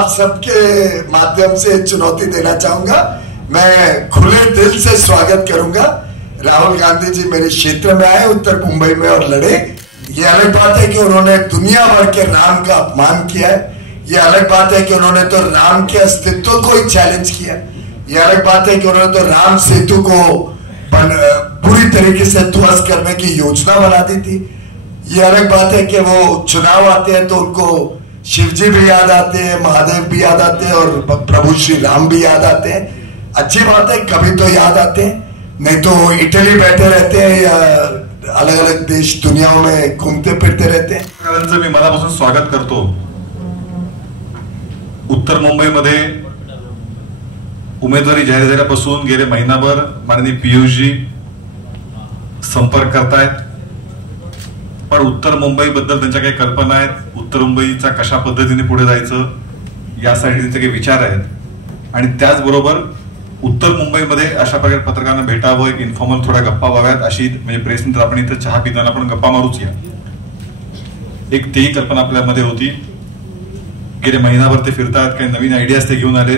आप सबके माध्यम से चुनौती देना चाहूंगा। मैं खुले दिल से स्वागत करूंगा। राहुल गांधी जी मेरे क्षेत्र में आए, उत्तर मुंबई में, और लड़े। ये अलग बात है कि उन्होंने दुनिया भर के राम का अपमान किया है। ये अलग बात है कि उन्होंने तो राम के अस्तित्व को ही चैलेंज किया। ये अलग बात है कि उन्होंने तो राम सेतु को पूरी तरीके से ध्वस्त करने की योजना बना दी थी। ये अलग बात है कि वो चुनाव आते हैं तो उनको शिव जी भी याद आते हैं, महादेव भी याद आते हैं, और प्रभु श्री राम भी याद आते हैं। अच्छी बात है, कभी तो याद आते हैं, नहीं तो इटली बैठे रहते हैं या अलग अलग देश दुनिया में घूमते फिरते रहते हैं। मी मनापासून स्वागत करतो। उत्तर मुंबईमध्ये उमेदवारी जाहीर झाल्यापासून गेले महिनाभर माननीय पीयूष जी संपर्क करतायत, पण उत्तर मुंबई बद्दल त्यांच्या काही कल्पना आहेत, उत्तर मुंबईचा कशा पद्धतीने पुढे जायचं यासाठी त्यांचे काही विचार आहेत, आणि त्याचबरोबर उत्तर मुंबईमध्ये अशा प्रकारे पत्रकारांना भेटावं, एक इन्फॉर्मल थोड्या गप्पा व्हाव्यात अशी, म्हणजे प्रेस नंतर आपण इथं चहा पिताना पण गप्पा मारूच या, एक तेही कल्पना आपल्यामध्ये होती। गेले महिनाभर ते फिरतात, काही नवीन आयडियाज ते घेऊन आले,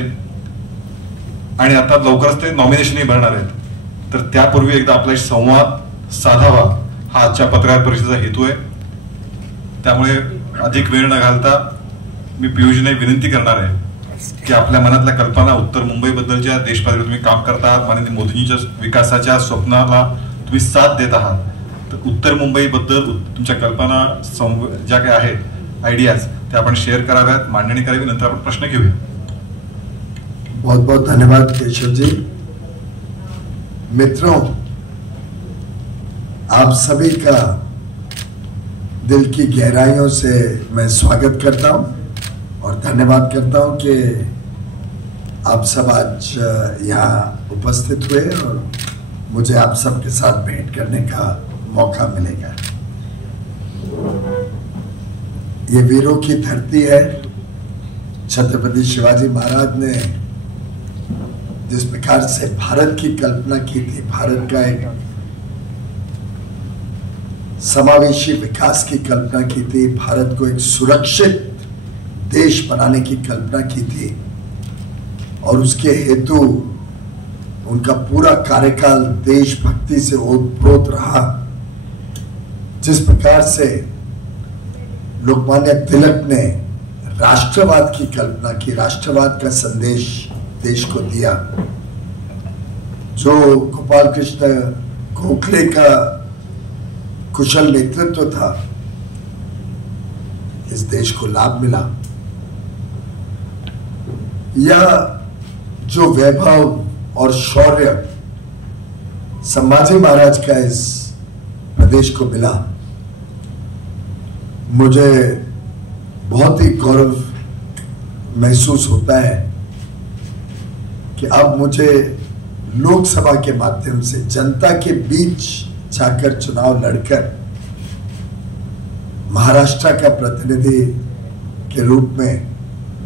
आणि आता लवकरच ते नॉमिनेशनही भरणार आहेत। तर त्यापूर्वी एकदा आपला संवाद साधावा हा आजच्या पत्रकार परिषदेचा हेतू आहे। त्यामुळे अधिक वेळ न घालता मी पीयूषजींना विनंती करणार आहे की आपल्या मनातल्या कल्पना, उत्तर मुंबई बद्दलच्या, देश पातळीवर तुम्ही काम करता आहात, माननीय मोदींच्या विकासाच्या स्वप्नाला तुम्ही साथ देत आहात, तर उत्तर मुंबई बद्दल तुमच्या कल्पना ज्या काही आहेत आयडियाज ते आपण शेअर कराव्यात, मांडणी करावी, नंतर आपण प्रश्न घेऊया। बहुत बहुत धन्यवाद केशव जी। मित्रों, आप सभी का दिल की गहराइयों से मैं स्वागत करता हूं और धन्यवाद करता हूं कि आप सब आज यहाँ उपस्थित हुए और मुझे आप सबके साथ भेंट करने का मौका मिलेगा। ये वीरों की धरती है। छत्रपति शिवाजी महाराज ने जिस प्रकार से भारत की कल्पना की थी, भारत का एक समावेशी विकास की कल्पना की थी, भारत को एक सुरक्षित देश बनाने की कल्पना की थी, और उसके हेतु उनका पूरा कार्यकाल देशभक्ति से ओतप्रोत रहा। जिस प्रकार से लोकमान्य तिलक ने राष्ट्रवाद की कल्पना की, राष्ट्रवाद का संदेश देश को दिया, जो गोपाल कृष्ण गोखले का कुशल नेतृत्व था, इस देश को लाभ मिला। यह जो वैभव और शौर्य संभाजी महाराज का इस प्रदेश को मिला, मुझे बहुत ही गौरव महसूस होता है कि अब मुझे लोकसभा के माध्यम से जनता के बीच जाकर चुनाव लड़कर महाराष्ट्र का प्रतिनिधि के रूप में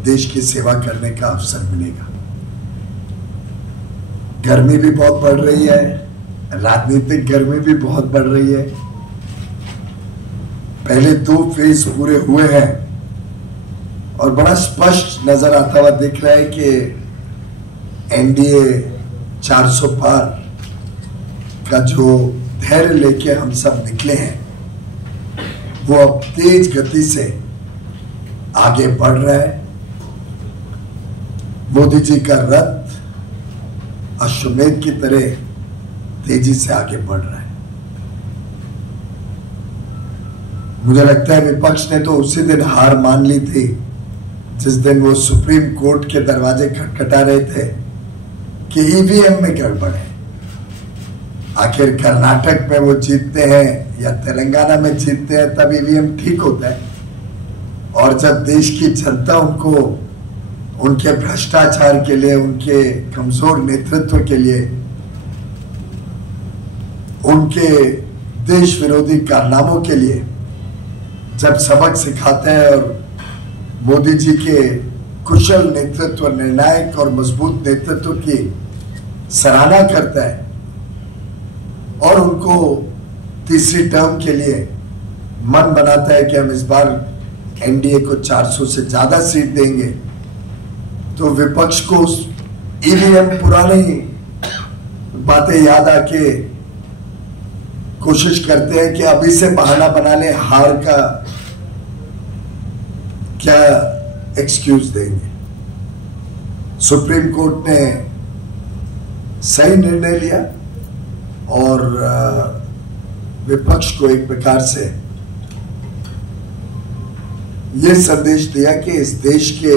देश की सेवा करने का अवसर मिलेगा। गर्मी भी बहुत बढ़ रही है, राजनीतिक गर्मी भी बहुत बढ़ रही है। पहले 2 फेज पूरे हुए हैं और बड़ा स्पष्ट नजर आता हुआ दिख रहा है कि एनडीए 400 पार का जो धैर्य लेके हम सब निकले हैं, वो अब तेज गति से आगे बढ़ रहा है। मोदी जी का रथ अश्वमेध की तरह तेजी से आगे बढ़ रहा है। मुझे लगता है विपक्ष ने तो उसी दिन हार मान ली थी जिस दिन वो सुप्रीम कोर्ट के दरवाजे खटखटा रहे थे कि ईवीएम में गड़बड़ है। आखिर कर्नाटक में वो जीतते हैं या तेलंगाना में जीतते हैं तब ईवीएम ठीक होता है, और जब देश की जनता उनको उनके भ्रष्टाचार के लिए, उनके कमजोर नेतृत्व के लिए, उनके देश विरोधी कारनामों के लिए जब सबक सिखाते हैं और मोदी जी के कुशल नेतृत्व, निर्णायक और मजबूत नेतृत्व की सराहना करता है और उनको तीसरी टर्म के लिए मन बनाता है कि हम इस बार एनडीए को 400 से ज्यादा सीट देंगे, तो विपक्ष को ईवीएम पुरानी बातें याद आके कोशिश करते हैं कि अभी से बहाना बना ले, हार का क्या एक्सक्यूज देंगे। सुप्रीम कोर्ट ने सही निर्णय लिया और विपक्ष को एक प्रकार से यह संदेश दिया कि इस देश के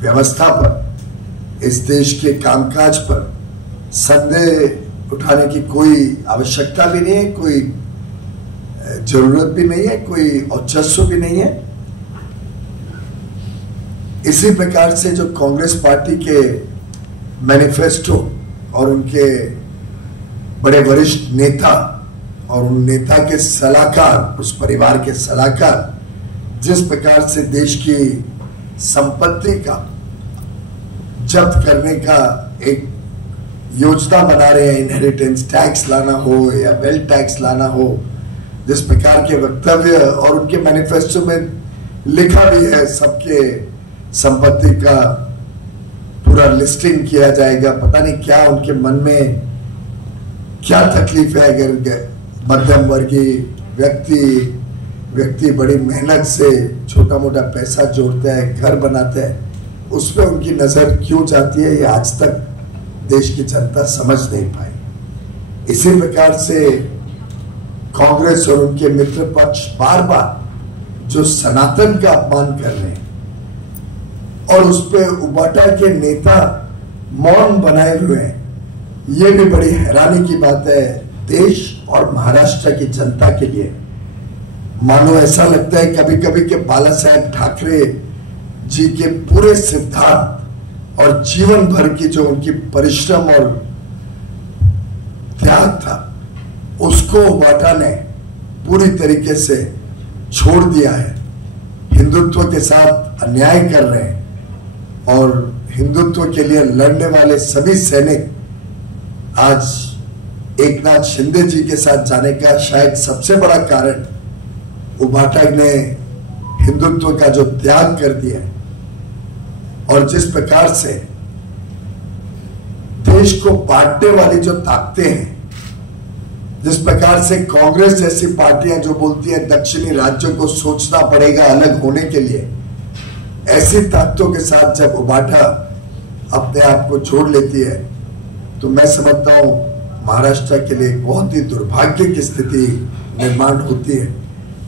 व्यवस्था पर, इस देश के कामकाज पर संदेह उठाने की कोई आवश्यकता भी नहीं है, कोई जरूरत भी नहीं है, कोई औचस्व भी नहीं है। इसी प्रकार से जो कांग्रेस पार्टी के मैनिफेस्टो और उनके बड़े वरिष्ठ नेता और उन नेता के सलाहकार, उस परिवार के सलाहकार जिस प्रकार से देश की संपत्ति का जब्त करने का एक योजना बना रहे हैं, इनहेरिटेंस टैक्स लाना हो या वेल्थ टैक्स लाना हो, जिस प्रकार के वक्तव्य और उनके मैनिफेस्टो में लिखा भी है सबके संपत्ति का पूरा लिस्टिंग किया जाएगा। पता नहीं क्या उनके मन में क्या तकलीफ है। अगर मध्यम वर्गीय व्यक्ति बड़ी मेहनत से छोटा मोटा पैसा जोड़ता है, घर बनाता है, उस पर उनकी नजर क्यों जाती है, ये आज तक देश की जनता समझ नहीं पाई। इसी प्रकार से कांग्रेस और उनके मित्र पक्ष बार बार जो सनातन का अपमान कर रहे हैं और उस पे उबाटा के नेता मौन बनाए हुए हैं, ये भी बड़ी हैरानी की बात है देश और महाराष्ट्र की जनता के लिए। मानो ऐसा लगता है कभी कभी कि बाला साहेब ठाकरे जी के पूरे सिद्धांत और जीवन भर की जो उनकी परिश्रम और त्याग था, उसको उबाटा ने पूरी तरीके से छोड़ दिया है। हिंदुत्व के साथ अन्याय कर रहे हैं और हिंदुत्व के लिए लड़ने वाले सभी सैनिक आज एकनाथ शिंदे जी के साथ जाने का शायद सबसे बड़ा कारण उबाटा ने हिंदुत्व का जो त्याग कर दिया है और जिस प्रकार से देश को बांटने वाली जो ताकतें हैं, जिस प्रकार से कांग्रेस जैसी पार्टियां जो बोलती हैं दक्षिणी राज्यों को सोचना पड़ेगा अलग होने के लिए, ऐसी ताकतों के साथ जब उबाटा अपने आप को जोड़ लेती है तो मैं समझता हूं महाराष्ट्र के लिए एक बहुत ही दुर्भाग्य की स्थिति निर्माण होती है,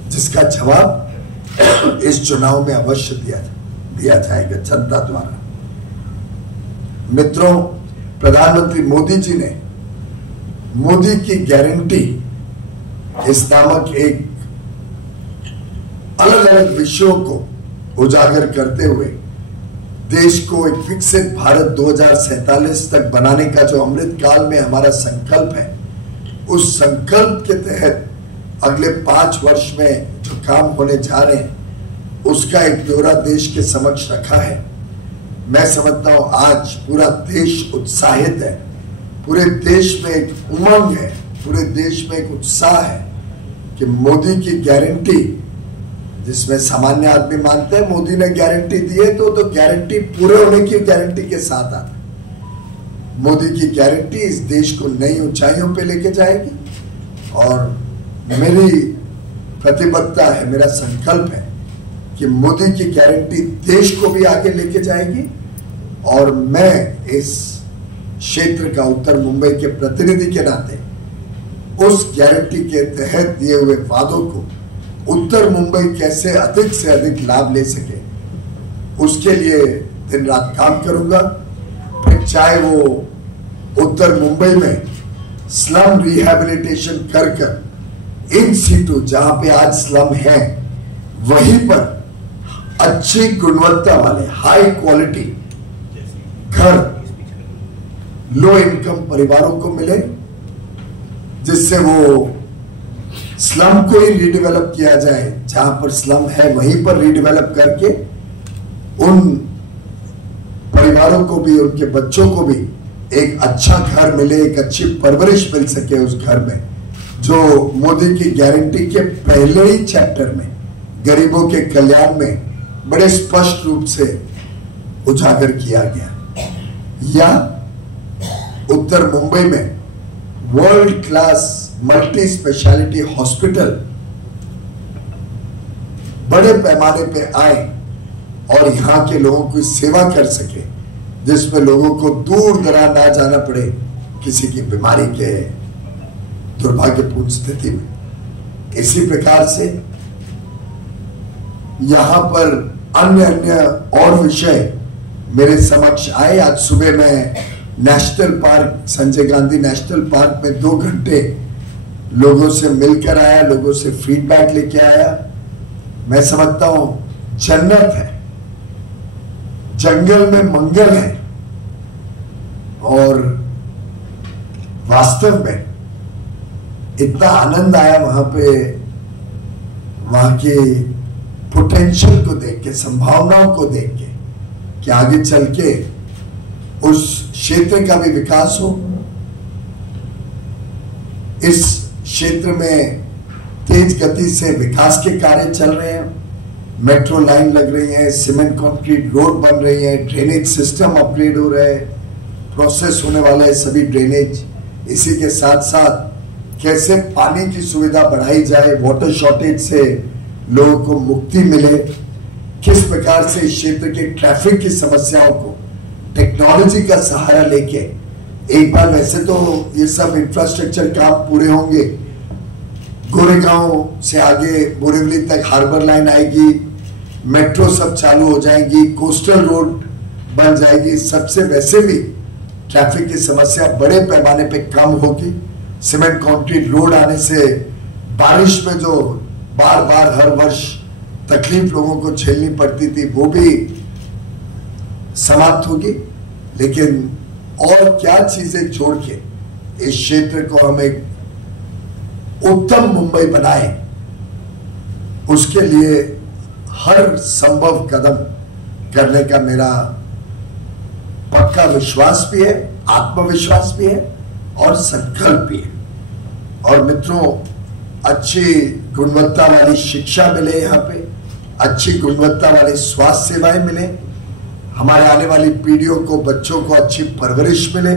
जिसका जवाब इस चुनाव में अवश्य दिया जाएगा जनता द्वारा। मित्रों, प्रधानमंत्री मोदी जी ने मोदी की गारंटी इस नामक एक अलग अलग विषयों को उजागर करते हुए देश को एक विकसित भारत 2047 तक बनाने का जो अमृत काल में हमारा संकल्प है, उस संकल्प के तहत अगले 5 वर्ष में जो काम होने जा रहे हैं उसका एक ब्यौरा देश के समक्ष रखा है। मैं समझता हूं आज पूरा देश उत्साहित है, पूरे देश में एक उमंग है, पूरे देश में एक उत्साह है कि मोदी की गारंटी, जिसमें सामान्य आदमी मानते हैं मोदी ने गारंटी दी है तो गारंटी पूरे होने की गारंटी के साथ आता है। मोदी की गारंटी इस देश को नई ऊंचाइयों पे लेके जाएगी और मेरी प्रतिबद्धता है, मेरा संकल्प है कि मोदी की गारंटी देश को भी आगे लेके जाएगी और मैं इस क्षेत्र का उत्तर मुंबई के प्रतिनिधि के नाते उस गारंटी के तहत दिए हुए वादों को उत्तर मुंबई कैसे अधिक से अधिक लाभ ले सके उसके लिए दिन रात काम करूंगा। फिर चाहे वो उत्तर मुंबई में स्लम रिहैबिलिटेशन कर इन सीटू जहां पे आज स्लम है वहीं पर अच्छी गुणवत्ता वाले हाई क्वालिटी घर लो इनकम परिवारों को मिले, जिससे वो स्लम को ही रीडेवलप किया जाए, जहां पर स्लम है वहीं पर रीडेवलप करके उन परिवारों को भी, उनके बच्चों को भी एक अच्छा घर मिले, एक अच्छी परवरिश मिल सके उस घर में, जो मोदी की गारंटी के पहले ही चैप्टर में गरीबों के कल्याण में बड़े स्पष्ट रूप से उजागर किया गया, या उत्तर मुंबई में world class multi speciality hospital बड़े पैमाने पे आए और यहां के लोगों की सेवा कर सके, जिसमें लोगों को दूर दराज ना जाना पड़े किसी की बीमारी के दुर्भाग्यपूर्ण स्थिति में। इसी प्रकार से यहां पर अन्य अन्य और विषय मेरे समक्ष आए। आज सुबह मैं national park, Sanjay Gandhi national park में 2 घंटे लोगों से मिलकर आया, लोगों से फीडबैक लेके आया। मैं समझता हूं जन्नत है, जंगल में मंगल है, और वास्तव में इतना आनंद आया वहां पे, वहां के पोटेंशियल को देख के, संभावनाओं को देख के, कि आगे चल के उस क्षेत्र का भी विकास हो। इस क्षेत्र में तेज गति से विकास के कार्य चल रहे हैं, मेट्रो लाइन लग रही है, सीमेंट कंक्रीट रोड बन रही है, ड्रेनेज सिस्टम अपग्रेड हो रहा है, प्रोसेस होने वाला है सभी ड्रेनेज। इसी के साथ साथ कैसे पानी की सुविधा बढ़ाई जाए, वाटर शॉर्टेज से लोगों को मुक्ति मिले, किस प्रकार से इस क्षेत्र के ट्रैफिक की समस्याओं को टेक्नोलॉजी का सहारा लेके, एक बार वैसे तो ये सब इंफ्रास्ट्रक्चर काम पूरे होंगे, गोरेगांव से आगे बोरीवली तक हार्बर लाइन आएगी, मेट्रो सब चालू हो जाएगी, कोस्टल रोड बन जाएगी, सबसे वैसे भी ट्रैफिक की समस्या बड़े पैमाने पे कम होगी। सीमेंट कंक्रीट रोड आने से बारिश में जो बार बार हर वर्ष तकलीफ लोगों को झेलनी पड़ती थी वो भी समाप्त होगी। लेकिन और क्या चीजें जोड़ के इस क्षेत्र को हम एक उत्तम मुंबई बनाए, उसके लिए हर संभव कदम करने का मेरा पक्का विश्वास भी है, आत्मविश्वास भी है और संकल्प भी है। और मित्रों, अच्छी गुणवत्ता वाली शिक्षा मिले, यहाँ पे अच्छी गुणवत्ता वाली स्वास्थ्य सेवाएं मिले, हमारे आने वाली पीढ़ियों को, बच्चों को अच्छी परवरिश मिले,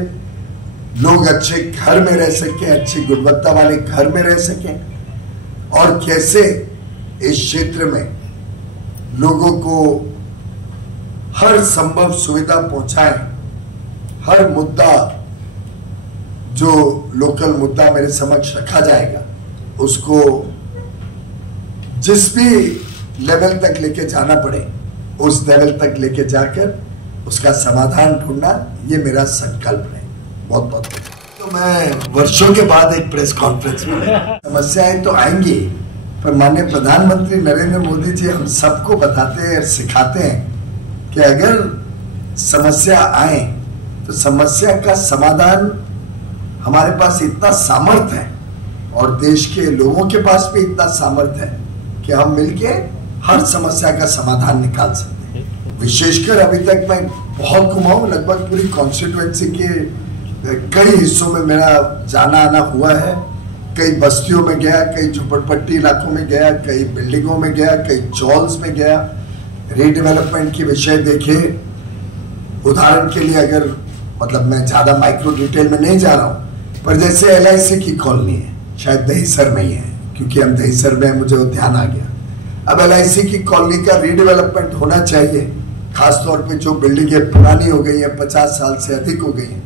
लोग अच्छे घर में रह सकें, अच्छी गुणवत्ता वाले घर में रह सकें, और कैसे इस क्षेत्र में लोगों को हर संभव सुविधा पहुंचाएं। हर मुद्दा जो लोकल मुद्दा मेरे समक्ष रखा जाएगा उसको जिस भी लेवल तक लेके जाना पड़े उस लेवल तक लेके जाकर उसका समाधान ढूंढना, ये मेरा संकल्प है। बहुत बहुत तो मैं वर्षों के बाद एक प्रेस कॉन्फ्रेंस में, समस्याएं तो आएंगी, पर माननीय प्रधानमंत्री नरेंद्र मोदी जी हम सबको बताते हैं और सिखाते हैं कि अगर समस्या आए तो समस्या का समाधान हमारे पास इतना सामर्थ्य है और देश के लोगों के पास भी इतना सामर्थ्य है कि हम मिलके हर समस्या का समाधान निकाल सकते हैं। विशेषकर अभी तक मैं बहुत घुमा हूं, लगभग पूरी कॉन्स्टिट्यूएंसी के कई हिस्सों में मेरा जाना आना हुआ है। कई बस्तियों में गया, कई झुपड़पट्टी इलाकों में गया, कई बिल्डिंगों में गया, कई चॉल्स में गया, रीडेवलपमेंट के विषय देखे। उदाहरण के लिए अगर मतलब मैं ज्यादा माइक्रो डिटेल में नहीं जा रहा हूं, पर जैसे LIC की कॉलोनी है, शायद दहीसर में ही है क्योंकि हम दहीसर में, मुझे वो ध्यान आ गया। अब LIC की कॉलोनी का रीडेवलपमेंट होना चाहिए, खासतौर पे जो बिल्डिंगें पुरानी हो गई है, 50 साल से अधिक हो गई है,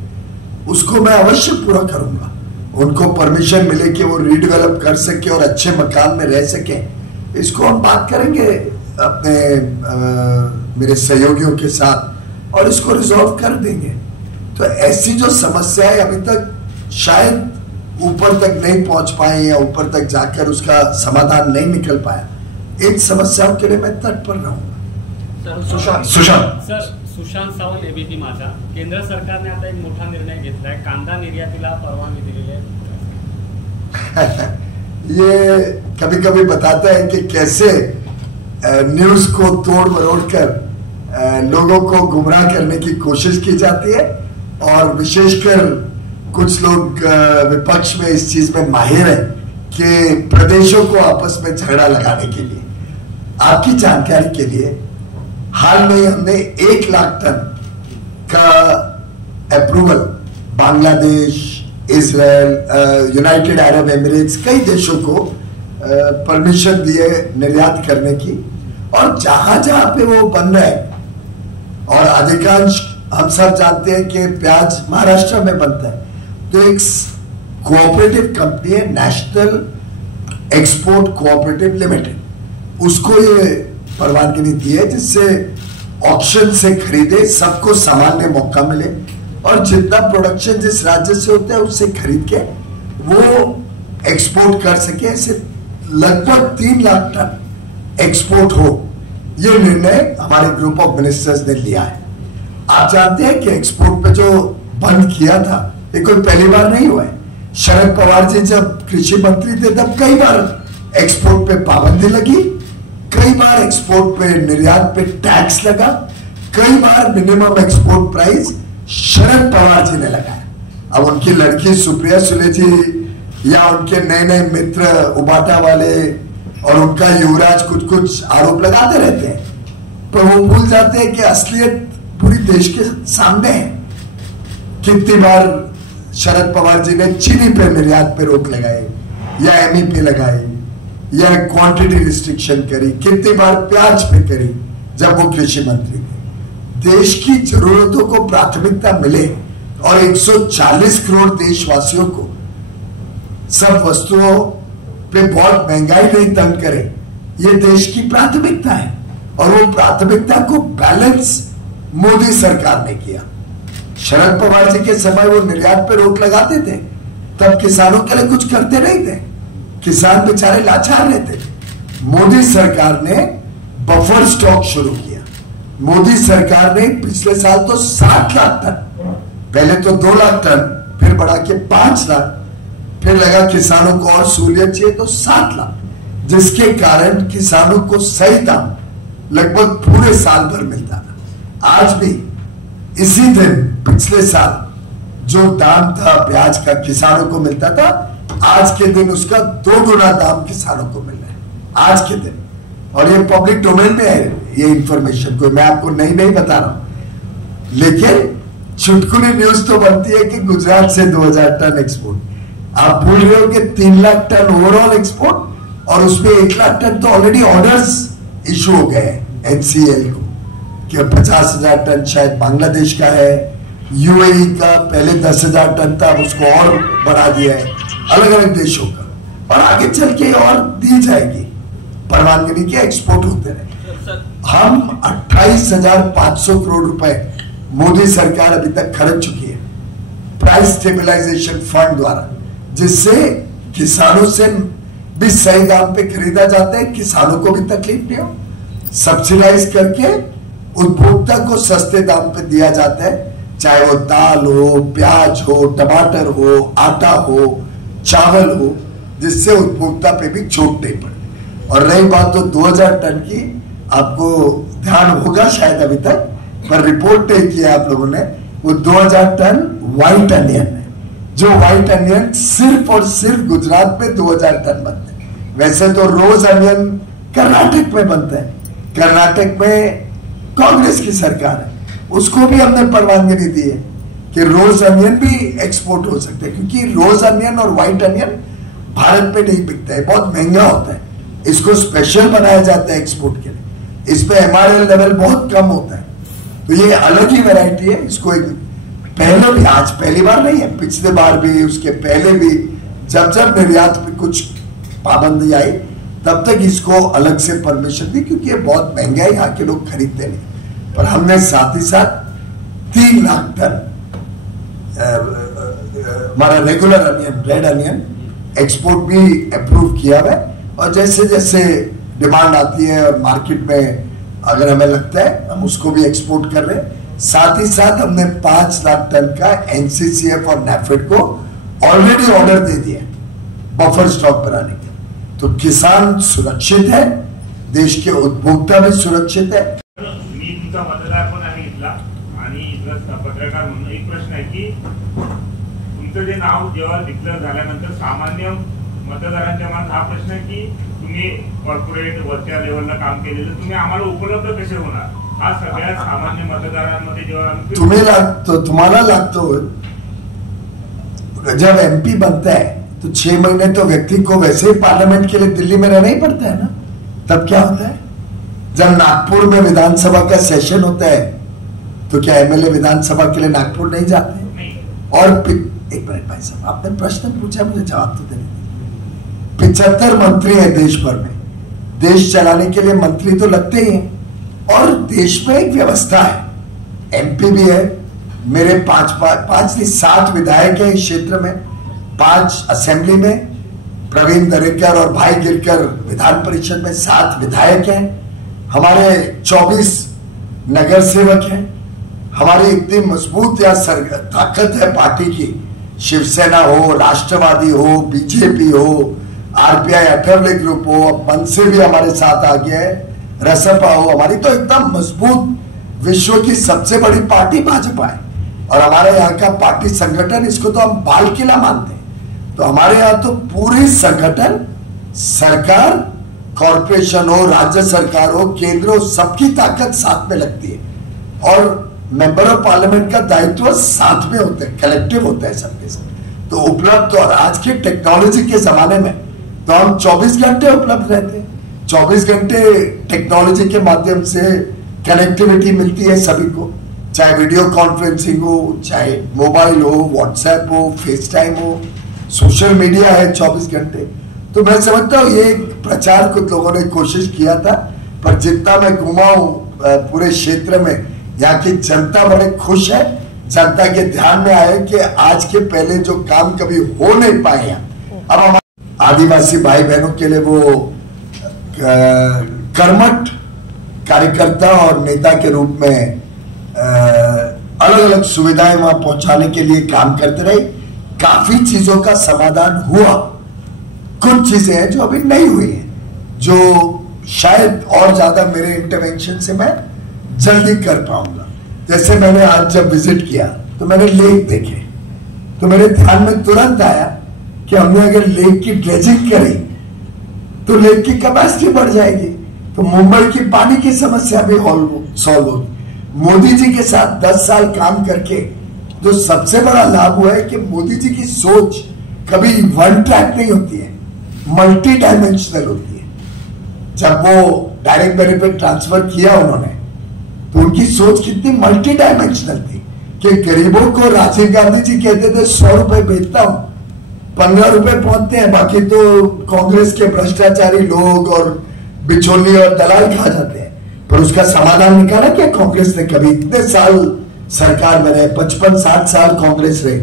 उसको मैं अवश्य पूरा करूंगा। उनको परमिशन मिले कि वो रीडेवलप कर सके और अच्छे मकान में रह सके। इसको हम बात करेंगे अपने मेरे सहयोगियों के साथ और इसको रिजॉल्व कर देंगे। तो ऐसी जो समस्याएं अभी तक शायद ऊपर तक नहीं पहुंच पाए या ऊपर तक जाकर उसका समाधान नहीं निकल पाया, इन समस्याओं के लिए मैं तत्पर रहूंगा। सुशांत सावंत ABP माझा, केंद्र सरकारने आता एक मोठा निर्णय घेतलाय, कांदा निर्यातीला परवानगी दिलेली आहे। ये कभी कभी बताता है कि कैसे न्यूज को तोड़ मरोड़ कर लोगों को गुमराह करने की कोशिश की जाती है, और विशेषकर कुछ लोग विपक्ष में इस चीज में माहिर है कि प्रदेशों को आपस में झगड़ा लगाने के लिए। आपकी जानकारी के लिए हाल में हमने 1 लाख टन का approval Bangladesh, Israel, United Arab Emirates, कई देशों को परमिशन दिए निर्यात करने की। और जहां जहां पे वो बन रहे हैं, और अधिकांश हम सब जानते हैं कि प्याज महाराष्ट्र में बनता है, तो एक कोऑपरेटिव कंपनी है नेशनल एक्सपोर्ट कोऑपरेटिव लिमिटेड, उसको ये परवानगी दी है जिससे ऑक्शन से खरीदे, सबको सामान्य मौका मिले और जितना प्रोडक्शन जिस राज्य से होता है उससे खरीद के वो एक्सपोर्ट कर सके। ऐसे लगभग 3 लाख टन एक्सपोर्ट हो, ये निर्णय हमारे ग्रुप ऑफ मिनिस्टर्स ने लिया है। आप जानते हैं कि एक्सपोर्ट पे जो बंद किया था ये कोई पहली बार नहीं हुआ है। शरद पवार जी जब कृषि मंत्री थे तब कई बार एक्सपोर्ट पे पाबंदी लगी, कई बार एक्सपोर्ट पे निर्यात पे टैक्स लगा, कई बार minimum export price Sharad Pawar ji ने लगाया। अब उनकी लड़की सुप्रिया सुले जी या उनके नए नए मित्र उबाटा वाले और उनका युवराज कुछ कुछ आरोप लगाते रहते हैं, पर वो भूल जाते हैं कि असलियत पूरी देश के सामने है। कितनी बार शरद पवार जी ने चीनी पे निर्यात पे रोक लगाई या एमईपी लगाई या क्वांटिटी रिस्ट्रिक्शन करी, कितनी बार प्याज पे करी जब वो कृषि मंत्री थे। देश की जरूरतों को प्राथमिकता मिले और 140 करोड़ देशवासियों को सब वस्तुओं पे बहुत महंगाई नहीं तंग करे, ये देश की प्राथमिकता है। और वो प्राथमिकता को बैलेंस मोदी सरकार ने किया। शरद पवार जी के समय वो निर्यात पे रोक लगाते थे, तब किसानों के लिए कुछ करते नहीं थे, किसान बेचारे लाचार रहते थे। मोदी सरकार ने बफर स्टॉक शुरू किया। मोदी सरकार ने पिछले साल तो 60 लाख टन, पहले तो 2 लाख टन, फिर बढ़ा के 5 लाख, फिर लगा किसानों को और सहूलियत चाहिए तो 7 लाख, जिसके कारण किसानों को सही दाम लगभग पूरे साल भर मिलता था। आज भी इसी दिन पिछले साल जो दाम था प्याज का किसानों को मिलता था, आज के दिन उसका 2 गुना दाम किसानों को मिल रहा है आज के दिन। और ये पब्लिक डोमेन में है ये इंफॉर्मेशन, को मैं आपको नहीं बता रहा हूं, लेकिन चुटकुली न्यूज तो बनती है कि गुजरात से 2000 टन एक्सपोर्ट। आप भूल रहे हो कि 3 लाख टन ओवरऑल एक्सपोर्ट और उसमें 1 लाख टन तो ऑलरेडी ऑर्डर्स इशू हो गए एनसीएल को, कि 50,000 टन शायद बांग्लादेश का है, यूएई का पहले 10,000 टन था, उसको और बढ़ा दिया है, अलग अलग देशों का, और आगे चल के और दी जाएगी परवानगी के एक्सपोर्ट होते रहे। हम 28,500 करोड़ रुपए मोदी सरकार अभी तक खर्च चुकी है प्राइस स्टेबलाइजेशन फंड द्वारा, जिससे किसानों से भी सही दाम पे खरीदा जाता है, किसानों को भी तकलीफ नहीं हो, सब्सिडाइज करके उपभोक्ता को सस्ते दाम पे दिया जाता है, चाहे वो दाल हो, प्याज हो, टमाटर हो, आटा हो, चावल हो, जिससे उपभोक्ता पे भी चोट नहीं पड़े। और रही बात तो 2000 टन की, आपको ध्यान होगा शायद अभी तक, पर रिपोर्ट नहीं किया आप लोगों ने, वो 2000 टन व्हाइट अनियन है, जो व्हाइट अनियन सिर्फ और सिर्फ गुजरात में 2000 टन बनते हैं। वैसे तो रोज अनियन कर्नाटक में बनता है, कर्नाटक में कांग्रेस की सरकार है, उसको भी हमने परवानगी दी है कि रोज अनियन भी एक्सपोर्ट हो सकते हैं, क्योंकि रोज अनियन और व्हाइट अनियन भारत में नहीं बिकता है, बहुत महंगा होता है, इसको स्पेशल बनाया जाता है एक्सपोर्ट के लिए, इस पे एमआरएल लेवल बहुत कम होता है, तो ये अलग ही वैरायटी है। इसको पहले भी, आज पहली बार नहीं है, पिछले बार भी, उसके पहले भी जब जब निर्यात पे कुछ पाबंदी आई तब तक इसको अलग से परमिशन दी, क्योंकि ये बहुत महंगा है, यहाँ के लोग खरीदते नहीं। पर हमने साथ ही साथ 3 लाख टन हमारा regular onion, red onion export भी अप्रूव किया है, और जैसे जैसे डिमांड आती है और मार्केट में अगर हमें लगता है हम उसको भी एक्सपोर्ट कर रहे हैं। साथ ही साथ हमने 5 लाख टन का एनसीसीएफ और नैफेड को ऑलरेडी ऑर्डर दे दिया बफर स्टॉक बनाने के, तो किसान सुरक्षित है, देश के उपभोक्ता भी सुरक्षित है। मी तुमचा मतदार पण आहे इथला, आणि इथला पत्रकार म्हणून एक प्रश्न आहे की तुमचं जे नाव जेव्हा डिक्लेअर झाल्यानंतर सामान्य मतदारांच्या मनात हा प्रश्न आहे की तुम्ही कॉर्पोरेट वरच्या लेवलला काम केलेलं, तुम्ही आम्हाला उपलब्ध कसे होणार, हा सगळ्या सामान्य मतदारांमध्ये जेव्हा तुम्हाला लागतो जब एमपी बनता है तो 6 महीने तो व्यक्ति को वैसे ही पार्लियामेंट के लिए दिल्ली में रहना ही पड़ता है ना। तब क्या होता है, जब नागपुर में विधानसभा का सेशन होता है तो क्या एमएलए विधानसभा के लिए नागपुर नहीं जाते? और एक मिनट भाई साहब, आपने प्रश्न पूछा, मुझे जवाब तो देने। 75 मंत्री है देश भर में, देश चलाने के लिए मंत्री तो लगते ही हैं और देश में एक व्यवस्था है। एमपी भी है, मेरे 7 विधायक है इस क्षेत्र में, 5 असेंबली में, प्रवीण दरेकर और भाई गिरकर विधान परिषद में 7 विधायक हैं, हमारे 24 नगर सेवक हैं। हमारी इतनी मजबूत या ताकत है पार्टी की, शिवसेना हो, राष्ट्रवादी हो, बीजेपी हो, आरपीआई अठवले ग्रुप हो, मन से भी हमारे साथ आ गया है, रसपा हो, हमारी तो एकदम मजबूत विश्व की सबसे बड़ी पार्टी भाजपा है। और हमारे यहाँ का पार्टी संगठन, इसको तो हम बाल किला मानते हैं। तो हमारे यहाँ तो पूरी संगठन, सरकार, कॉरपोरेशन हो, राज्य सरकार हो, केंद्र हो, सबकी ताकत साथ में लगती है और मेंबर ऑफ पार्लियामेंट का दायित्व साथ में होता है, कलेक्टिव होता है सबके साथ। तो उपलब्ध, और आज के टेक्नोलॉजी के जमाने में तो हम 24 घंटे उपलब्ध रहते हैं। 24 घंटे टेक्नोलॉजी के माध्यम से कनेक्टिविटी मिलती है सभी को, चाहे वीडियो कॉन्फ्रेंसिंग हो, चाहे मोबाइल हो, व्हाट्सएप हो, फेस टाइम हो, सोशल मीडिया है 24 घंटे। तो मैं समझता हूँ ये प्रचार कुछ लोगों ने कोशिश किया था, पर जितना मैं घुमा हूं पूरे क्षेत्र में, यहाँ की जनता बड़े खुश है। जनता के ध्यान में आए कि आज के पहले जो काम कभी हो नहीं पाए हैं, अब हमारे आदिवासी भाई बहनों के लिए वो कर्मठ कार्यकर्ता और नेता के रूप में अलग अलग सुविधाएं वहां पहुंचाने के लिए काम करते रहे। काफी चीजों का समाधान हुआ, कुछ चीजें हैं जो अभी नहीं हुई है, जो शायद और ज्यादा मेरे इंटरवेंशन से मैं जल्दी कर पाऊंगा। जैसे मैंने आज जब विजिट किया तो मैंने लेक देखे, तो मेरे ध्यान में तुरंत आया कि हमने अगर लेक की ड्रेजिंग करी तो लेक की कैपेसिटी बढ़ जाएगी, तो मुंबई की पानी की समस्या भी सॉल्व होगी। मोदी जी के साथ 10 साल काम करके जो सबसे बड़ा लाभ हुआ है कि मोदी जी की सोच कभी वन ट्रैक नहीं होती है, मल्टी डायमेंशनल होती है। जब वो डायरेक्ट बेनिफिट ट्रांसफर किया उन्होंने, तो उनकी सोच कितनी मल्टी डायमेंशनल थी कि गरीबों को, राजीव गांधी जी कहते थे 100 रुपए बेचता हूं, 15 रुपए पहुंचते हैं, बाकी तो कांग्रेस के भ्रष्टाचारी लोग और बिचौली और दलाल खा जाते हैं। पर उसका समाधान निकाला क्या कांग्रेस ने? कभी इतने साल सरकार में रहे, 55-60 साल कांग्रेस रहे,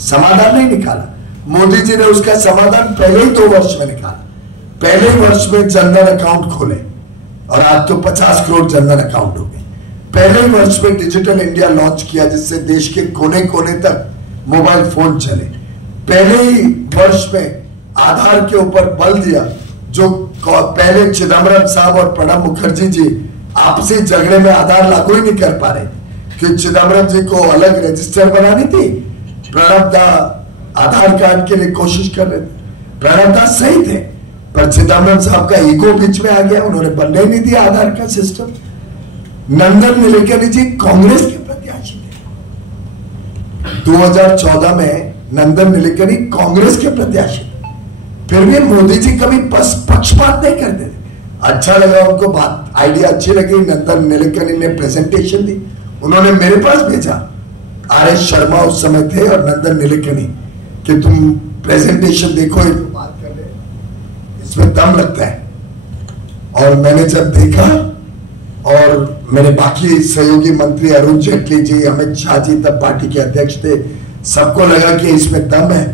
समाधान नहीं निकाला। मोदी जी ने उसका समाधान पहले ही 2 वर्ष में निकाला। पहले वर्ष में जनधन अकाउंट खोले और आज तो 50 करोड़ जनधन अकाउंट हो गए। पहले वर्ष में डिजिटल इंडिया लॉन्च किया, जिससे देश के कोने कोने तक मोबाइल फोन चले। पहले ही वर्ष में आधार के ऊपर बल दिया, जो पहले चिदम्बरम साहब और प्रणब मुखर्जी जी आपसी झगड़े में आधार लागू ही नहीं कर पा रहे कि चिदम्बरम जी को अलग रजिस्टर बनानी थी, प्रणब दा आधार कार्ड के लिए कोशिश कर रहे थे। प्रणब दा सही थे, पर चिदम्बरम साहब का ईगो बीच में आ गया, उन्होंने बनने नहीं दिया आधार का सिस्टम। नंदन नीलेकनी जी कांग्रेस के प्रत्याशी थे, 2014 में नंदन नीलेकनी कांग्रेस के प्रत्याशी, फिर भी मोदी जी कभी पक्षपात नहीं करते थे। अच्छा लगा उनको, बात आइडिया अच्छी लगी, नंदन नीलेकनी ने प्रेजेंटेशन दी, उन्होंने मेरे पास भेजा, आर.एस. शर्मा उस समय थे और नंदन नीलेकनी, कि तुम प्रेजेंटेशन देखो, ये बात कर रहे, इसमें दम लगता है। और मैंने जब देखा, और मेरे बाकी सहयोगी मंत्री अरुण जेटली जी, अमित शाह जी तब पार्टी के अध्यक्ष थे, सबको लगा कि इसमें दम है,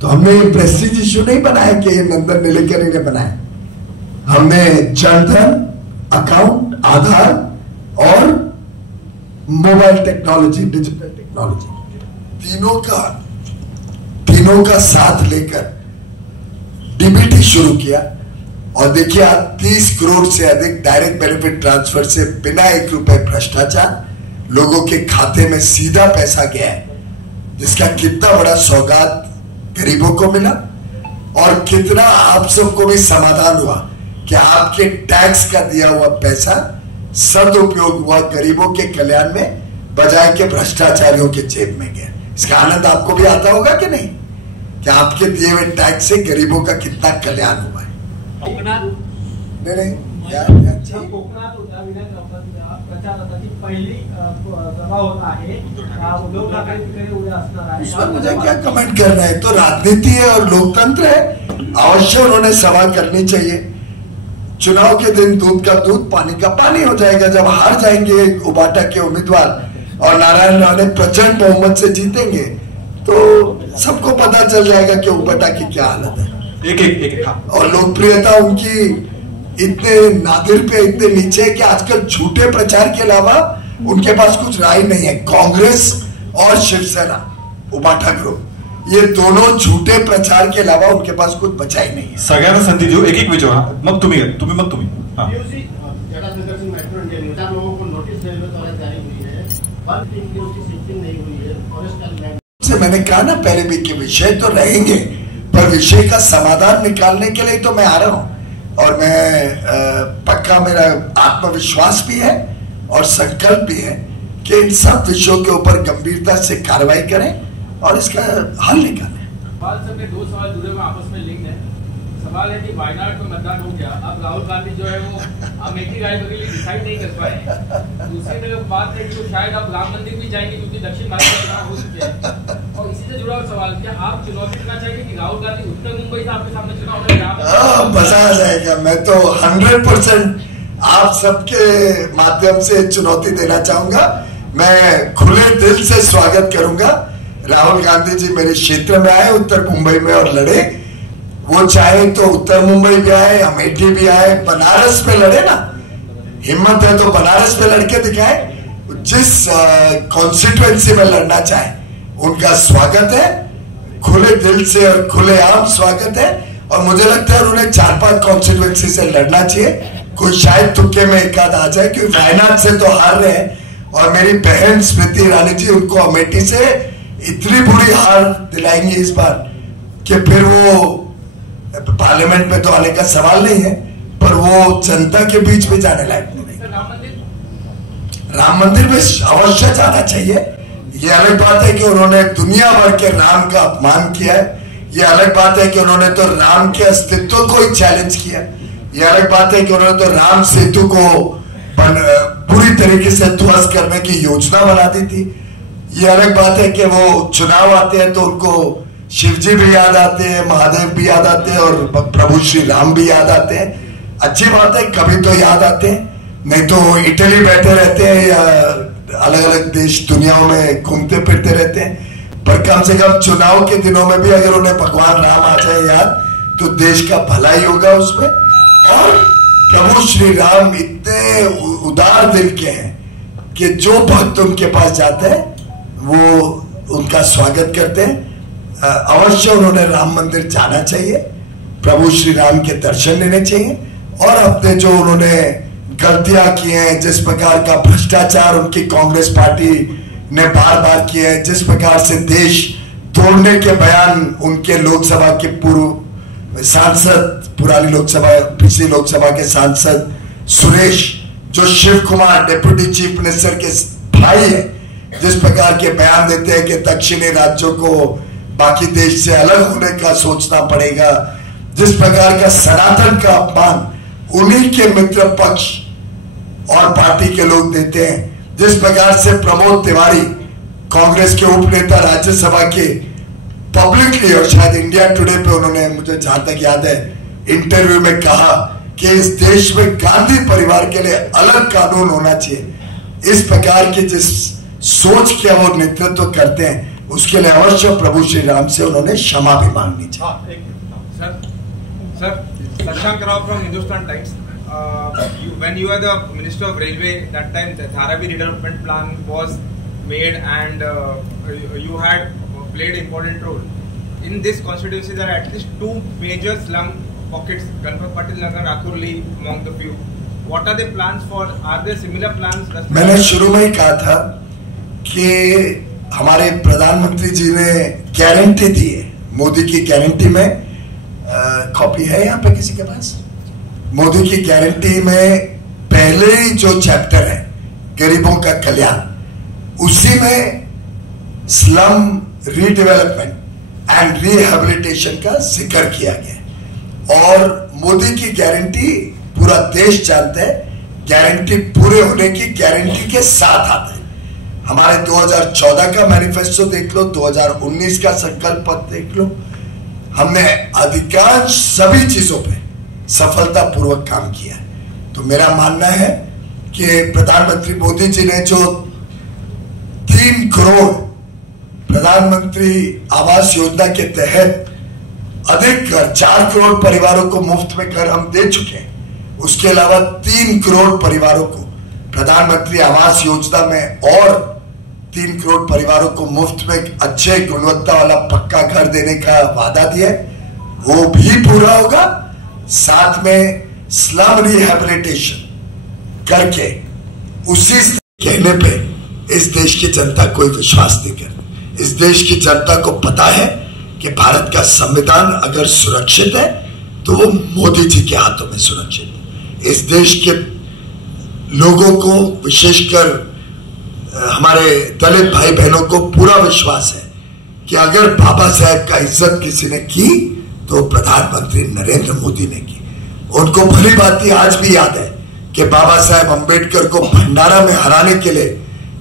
तो हमने ये प्रेस्टीज इश्यू नहीं बनाया कि ये नंदन नीलेकनी ने बनाया। हमने जनधन अकाउंट, आधार और मोबाइल टेक्नोलॉजी, डिजिटल टेक्नोलॉजी, तीनों का साथ लेकर डीबीटी शुरू किया। और देखिए, आज 30 करोड़ से अधिक डायरेक्ट बेनिफिट ट्रांसफर से बिना 1 रुपए भ्रष्टाचार लोगों के खाते में सीधा पैसा गया है, जिसका कितना बड़ा सौगात गरीबों को मिला। और कितना आप सबको भी समाधान हुआ कि आपके टैक्स का दिया हुआ पैसा सदुपयोग हुआ गरीबों के कल्याण में, बजाय के भ्रष्टाचारियों के जेब में गया। इसका आनंद आपको भी आता होगा कि नहीं, कि आपके दिए हुए टैक्स से गरीबों का कितना कल्याण हुआ है। कोकणात प्रचारासाठी पहिली सभा होत आहे, उद्धव ठाकरे तिकडे उद्या असणार आहे। उसमें मुझे क्या कमेंट करना है, तो राजनीति है और लोकतंत्र है, अवश्य उन्होंने सभा करनी चाहिए। चुनाव के दिन दूध का दूध पानी का पानी हो जाएगा। जब हार जाएंगे उबाटा के उम्मीदवार और नारायण राणे प्रचंड बहुमत से जीतेंगे तो सबको पता चल जाएगा कि उबाटा की क्या हालत है। एक और लोकप्रियता उनकी इतने नादिर पे इतने नीचे है कि आजकल झूठे प्रचार के अलावा उनके पास कुछ राय नहीं है। कांग्रेस और शिवसेना उबाटा ग्रुप, ये दोनों झूठे प्रचार के अलावा उनके पास कुछ बचा ही नहीं है। सगळ्यांना संधी देऊ, एक विचारा, मग तुम्ही हाँ। से मैंने कहा ना पहले भी कि विषय तो रहेंगे, पर विषय का समाधान निकालने के लिए तो मैं आ रहा हूं। और मैं पक्का, मेरा आत्मविश्वास भी है और संकल्प भी है कि इन सब विषयों के ऊपर गंभीरता से कार्रवाई करें और इसका हल निकालें। सवाल सबके दो सवाल जुड़े हुए आपस में लिंक है। सवाल है कि वायनाड में मतदान हो गया, अब राहुल गांधी जो है वो अमेठी रायबरेली के लिए डिसाइड नहीं कर पाए। दूसरी तरफ बात है कि वो शायद अब राम मंदिर भी जाएंगे क्योंकि दक्षिण भारत में चुनाव हो चुके हैं। और इसी से जुड़ा हुआ सवाल, क्या आप चुनौती देना चाहेंगे कि राहुल गांधी उत्तर मुंबई से आपके सामने चुनाव लड़ेंगे? मजा आ जाएगा। मैं तो 100% आप सबके माध्यम से चुनौती देना चाहूंगा। मैं खुले दिल से स्वागत करूंगा। राहुल गांधी जी मेरे क्षेत्र में आए, उत्तर मुंबई में, और लड़े। वो चाहे तो उत्तर मुंबई भी आए, अमेठी भी आए, बनारस पे लड़े ना। हिम्मत है तो बनारस पे लड़के दिखाए। जिस कॉन्स्टिट्यूएंसी में लड़ना चाहे उनका स्वागत है, खुले दिल से और खुलेआम स्वागत है। और मुझे लगता है उन्हें 4-5 कॉन्स्टिट्यूएंसी से लड़ना चाहिए। कोई शायद तुक्के में एक आध आ जाए, क्योंकि वायनाड से तो हार रहे हैं। और मेरी बहन स्मृति ईरानी जी उनको अमेठी से इतनी बुरी हार दिलाएंगे इस बार कि फिर वो पार्लियामेंट में तो आने का सवाल नहीं है, पर वो जनता के बीच में जाने लायक नहीं। राम मंदिर में अवश्य जाना चाहिए। ये अलग बात है कि उन्होंने दुनिया भर के राम का अपमान किया है। ये अलग बात है कि उन्होंने तो राम के अस्तित्व को ही चैलेंज किया। ये अलग बात है कि उन्होंने तो राम सेतु को पूरी तरीके से ध्वस्त करने की योजना बना दी थी। ये अलग बात है कि वो चुनाव आते हैं तो उनको शिवजी भी याद आते हैं, महादेव भी याद आते हैं और प्रभु श्री राम भी याद आते हैं। अच्छी बात है, कभी तो याद आते हैं, नहीं तो इटली बैठे रहते हैं या अलग अलग देश दुनियाओं में घूमते फिरते रहते हैं। पर कम से कम चुनाव के दिनों में भी अगर उन्हें भगवान राम आ जाए याद, तो देश का भला ही होगा उसमें। और प्रभु श्री राम इतने उदार दिल के हैं कि जो भक्त उनके पास जाते हैं वो उनका स्वागत करते हैं। अवश्य उन्होंने राम मंदिर जाना चाहिए, प्रभु श्री राम के दर्शन लेने चाहिए। और अपने जो उन्होंने गलतियां की हैं, जिस प्रकार का भ्रष्टाचार उनकी कांग्रेस पार्टी ने बार बार किया है, जिस प्रकार से देश तोड़ने के बयान उनके लोकसभा के पूर्व सांसद, पुरानी लोकसभा, पिछली लोकसभा के सांसद सुरेश, जो Shiv Kumar deputy chief minister के भाई है, जिस प्रकार के बयान देते हैं कि दक्षिणी राज्यों को बाकी देश से अलग होने का सोचना पड़ेगा, जिस प्रकार का सनातन का अपमान उन्हीं के मित्र पक्ष और पार्टी के लोग देते हैं, जिस प्रकार से प्रमोद तिवारी कांग्रेस के उपनेता राज्यसभा के पब्लिकली और शायद इंडिया टुडे पे उन्होंने, मुझे जहां तक याद है, इंटरव्यू में कहा कि इस देश में गांधी परिवार के लिए अलग कानून होना चाहिए। इस प्रकार की जिस सोच के वो नेतृत्व करते हैं, उसके लिए अवश्य प्रभु श्री राम से उन्होंने क्षमा भी मांगनी चाहिए। Sir, Shashank Rao from Hindustan Times. When you were the Minister of Railway, that time the Dharavi redevelopment plan was made, and you had played important role. In this constituency, there are at least 2 major slum pockets, Ganpat Patil Nagar, Akurli, among the few. What are the plans for? Are there similar plans? मैंने शुरू में ही कहा था कि हमारे प्रधानमंत्री जी ने guarantee दी है, मोदी की गारंटी में कॉपी है यहाँ पे किसी के पास? मोदी की गारंटी में पहले ही जो चैप्टर है गरीबों का कल्याण, उसी में स्लम रीडेवलपमेंट एंड रिहेबिलिटेशन का जिक्र किया गया। और मोदी की गारंटी पूरा देश जानता है, गारंटी पूरे होने की गारंटी के साथ आता है। हमारे 2014 का मैनिफेस्टो देख लो, 2019 का संकल्प पत्र देख लो, हमने अधिकांश सभी चीजों पे सफलतापूर्वक काम किया है। तो मेरा मानना है कि प्रधानमंत्री मोदी जी ने जो 3 करोड़ प्रधानमंत्री आवास योजना के तहत अधिक घर, 4 करोड़ परिवारों को मुफ्त में घर हम दे चुके हैं। उसके अलावा 3 करोड़ परिवारों को प्रधानमंत्री आवास योजना में और 3 करोड़ परिवारों को मुफ्त में अच्छे गुणवत्ता वाला पक्का घर देने का वादा दिया है, वो भी पूरा होगा। साथ में स्लम रिहेबिलिटेशन करके उसी कहने पे इस देश की जनता कोई विश्वास नहीं करती। इस देश की जनता को पता है कि भारत का संविधान अगर सुरक्षित है तो वो मोदी जी के हाथों में सुरक्षित है। इस देश के लोगों को, विशेषकर हमारे दलित भाई बहनों को पूरा विश्वास है कि अगर बाबा साहेब का इज्जत किसी ने की तो प्रधानमंत्री नरेंद्र मोदी ने की। उनको भली भांति आज भी याद है कि बाबा साहेब अंबेडकर को भंडारा में हराने के लिए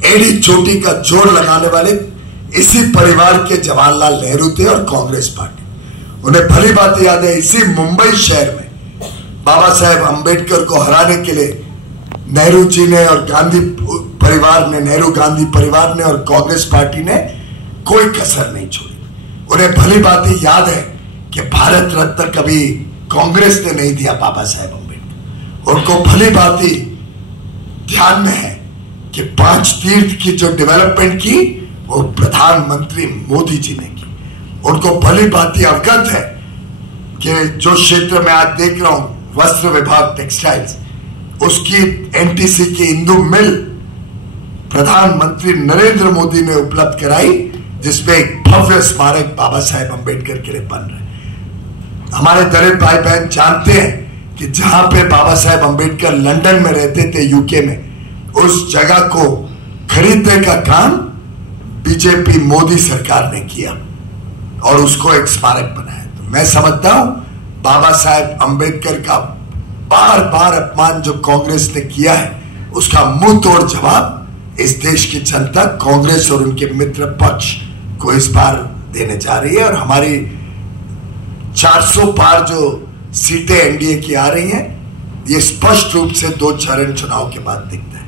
एड़ी चोटी का जोर लगाने वाले इसी परिवार के जवाहरलाल नेहरू थे और कांग्रेस पार्टी। उन्हें भली भांति याद है, इसी मुंबई शहर में बाबा साहेब अंबेडकर को हराने के लिए नेहरू जी ने और गांधी परिवार ने, नेहरू गांधी परिवार ने और कांग्रेस पार्टी ने कोई कसर नहीं छोड़ी। उन्हें भली भांति याद है कि भारत रत्न कभी कांग्रेस ने नहीं दिया बाबा साहेब अंबेडकर। उनको भली भांति ध्यान में है कि 5 तीर्थ की जो डेवलपमेंट की वो प्रधानमंत्री मोदी जी ने की। उनको भली भांति अवगत है कि जो क्षेत्र में आज देख रहा हूं, वस्त्र विभाग, टेक्सटाइल्स, उसकी एनटीसी की इंदु मिल प्रधानमंत्री नरेंद्र मोदी ने उपलब्ध कराई, जिसमें एक भव्य स्मारक बाबा साहेब अंबेडकर के लिए बन रहा है। हमारे दलित भाई बहन जानते हैं कि जहां पे बाबा साहेब अंबेडकर लंदन में रहते थे, यूके में, उस जगह को खरीदने का काम बीजेपी मोदी सरकार ने किया और उसको एक स्मारक बनाया। तो मैं समझता हूं बाबा साहेब अंबेडकर का बार बार अपमान जो कांग्रेस ने किया है, उसका मुंह तोड़ जवाब इस देश की जनता कांग्रेस और उनके मित्र पक्ष को इस बार देने जा रही है। और हमारी 400 पार जो सीटें एनडीए की आ रही हैं, ये स्पष्ट रूप से 2 चरण चुनाव के बाद दिखता है।